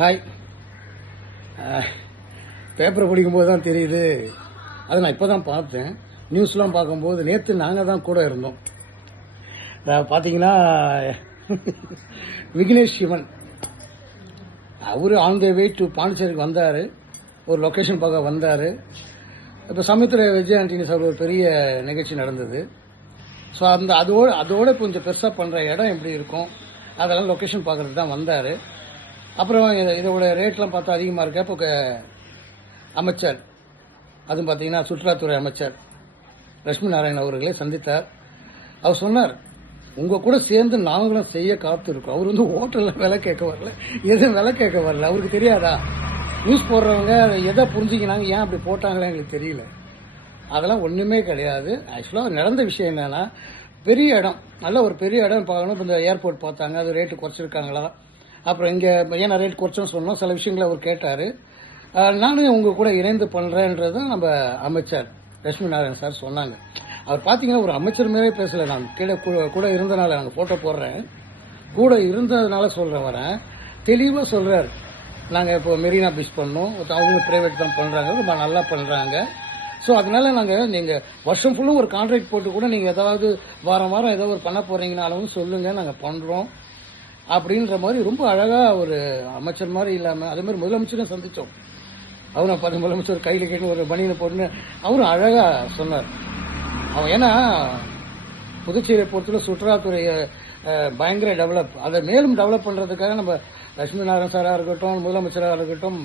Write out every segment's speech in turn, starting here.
Hi. பேப்பரை படிக்கும்போது தான் தெரியுது. அதை நான் இப்போ தான் பார்த்தேன். நியூஸ்லாம் பார்க்கும்போது நேற்று நாங்கள் தான் கூட இருந்தோம். பார்த்தீங்கன்னா விக்னேஷ் சிவன் அவர் ஆன் த வே டு பாண்டிச்சேரிக்கு வந்தார். ஒரு லொக்கேஷன் பார்க்க வந்தார். இப்போ சமயத்தில் விஜய் ஆண்டனி சார் ஒரு பெரிய நிகழ்ச்சி நடந்தது. ஸோ அதோட கொஞ்சம் பெருசாக பண்ணுற இடம் எப்படி இருக்கும் அதெல்லாம் லொக்கேஷன் பார்க்கறதுக்கு தான் வந்தார். அப்புறம் இதோட ரேட்லாம் பார்த்தா அதிகமாக இருக்கு. இப்போ அமைச்சர் அதுவும் பார்த்தீங்கன்னா சுற்றுலாத்துறை அமைச்சர் லட்சுமி நாராயணன் அவர்களை சந்தித்தார். அவர் சொன்னார், உங்கள் கூட சேர்ந்து நாங்களும் செய்ய காத்திருக்கோம். அவர் ஹோட்டலில் விலை கேட்க வரல, எதுவும் விலை கேட்க வரல. அவருக்கு தெரியாதா நியூஸ் போடுறவங்க எதை புரிஞ்சுக்கினாங்க, ஏன் அப்படி போட்டாங்களே எங்களுக்கு தெரியல. அதெல்லாம் ஒன்றுமே கிடையாது. ஆக்சுவலாக நடந்த விஷயம் என்னன்னா, பெரிய இடம், நல்ல ஒரு பெரிய இடம் பார்க்கணும். இப்போ இந்த ஏர்போர்ட் பார்த்தாங்க, அது ரேட்டு குறைச்சிருக்காங்களா, அப்புறம் இங்கே ஏன்னா ரேட் குறைச்சோன்னு சொன்னோம். சில விஷயங்களை அவர் கேட்டார். நானும் உங்கள் கூட இணைந்து பண்ணுறேன்றதை நம்ம அமைச்சர் லட்சுமி நாராயணன் சார் சொன்னாங்க. அவர் பார்த்தீங்கன்னா ஒரு அமைச்சர் மேலே பேசலை. நான் கூட இருந்தனால நாங்கள் ஃபோட்டோ போடுறேன், கூட இருந்ததுனால சொல்கிறேன், வரேன் தெளிவாக சொல்கிறார். நாங்கள் இப்போ மெரினா பீச் பண்ணோம், அவங்க ப்ரைவேட் தான் பண்ணுறாங்க, ரொம்ப நல்லா பண்ணுறாங்க. ஸோ அதனால நீங்கள் வருஷம் ஃபுல்லும் ஒரு கான்ட்ராக்ட் போட்டு கூட நீங்கள் ஏதாவது வாரம் வாரம் ஏதோ ஒரு பண்ண போகிறீங்கனாலும் சொல்லுங்கள், நாங்கள் பண்ணுறோம் அப்படின்ற மாதிரி ரொம்ப அழகாக ஒரு அமைச்சர் மாதிரி இல்லாமல் அதே மாதிரி முதலமைச்சரும் சந்தித்தோம். அவரும் பார்த்து முதலமைச்சர் கையில் கேட்டு ஒரு பனியனை போட்டுன்னு அவரும் அழகாக சொன்னார். அவன் ஏன்னா புதுச்சேரியை பொறுத்தவரை சுற்றுலாத்துறையை பயங்கர டெவலப், அதை மேலும் டெவலப் பண்ணுறதுக்காக நம்ம லட்சுமி நாராயணன் சாராக இருக்கட்டும், முதலமைச்சராக இருக்கட்டும்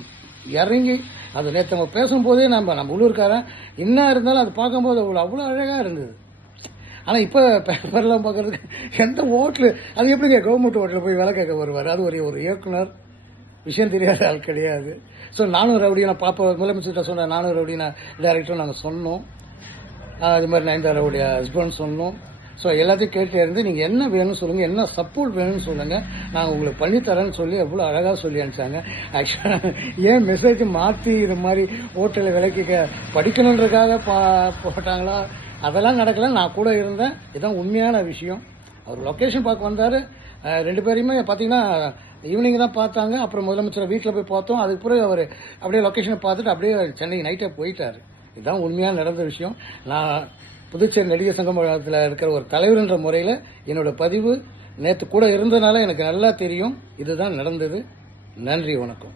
இறங்கி அது நேற்று நம்ம பேசும்போதே நம்ம உள்ளூர்காரன் என்ன இருந்தாலும் அது பார்க்கும்போது அவ்வளோ அழகாக இருந்தது. ஆனால் இப்போ பேப்பர்லாம் பார்க்கறதுக்கு எந்த ஹோட்டலு, அது எப்படிங்க கவர்மெண்ட் ஹோட்டலில் போய் வேலை கேட்க வருவார்? அது ஒரு இயக்குனர், விஷயம் தெரியாத ஆள் கிடையாது. ஸோ நானும் ரவுடியை நான் முதலமைச்சர்கிட்ட சொன்னேன், நானும் ரவுடினா டைரக்டரும் நாங்கள் சொன்னோம். அது மாதிரி நயன்தாராவுடைய ஹஸ்பண்ட் சொன்னோம். ஸோ எல்லாத்தையும் கேட்டு இருந்து நீங்கள் என்ன வேணும்னு சொல்லுங்கள், என்ன சப்போர்ட் வேணும்னு சொல்லுங்கள், நாங்கள் உங்களுக்கு பண்ணித்தரேன்னு சொல்லி எவ்வளோ அழகாக சொல்லி அனுப்பிச்சாங்க. ஆக்சுவலாக ஏன் மெசேஜ் மாற்றி இது மாதிரி ஹோட்டலில் விலைக்கு படிக்கணுன்றதுக்காக போட்டாங்களா, அதெல்லாம் நடக்கல. நான் கூட இருந்தேன். இதுதான் உண்மையான விஷயம். அவர் லொக்கேஷன் பார்க்க வந்தார். ரெண்டு பேரையுமே பார்த்தீங்கன்னா ஈவினிங் தான் பார்த்தாங்க. அப்புறம் முதலமைச்சர் வீட்டில் போய் பார்த்தோம். அதுக்கு பிறகு அவர் அப்படியே லொக்கேஷனை பார்த்துட்டு அப்படியே சென்னை நைட்டே போயிட்டார். இதுதான் உண்மையாக நடந்த விஷயம். நான் புதுச்சேரி நடிகர் சங்கத்தில் இருக்கிற ஒரு தலைவர்ன்ற முறையில் என்னோட பதிவு நேற்று கூட இருந்ததுனால எனக்கு நல்லா தெரியும் இதுதான் நடந்தது. நன்றி, வணக்கம்.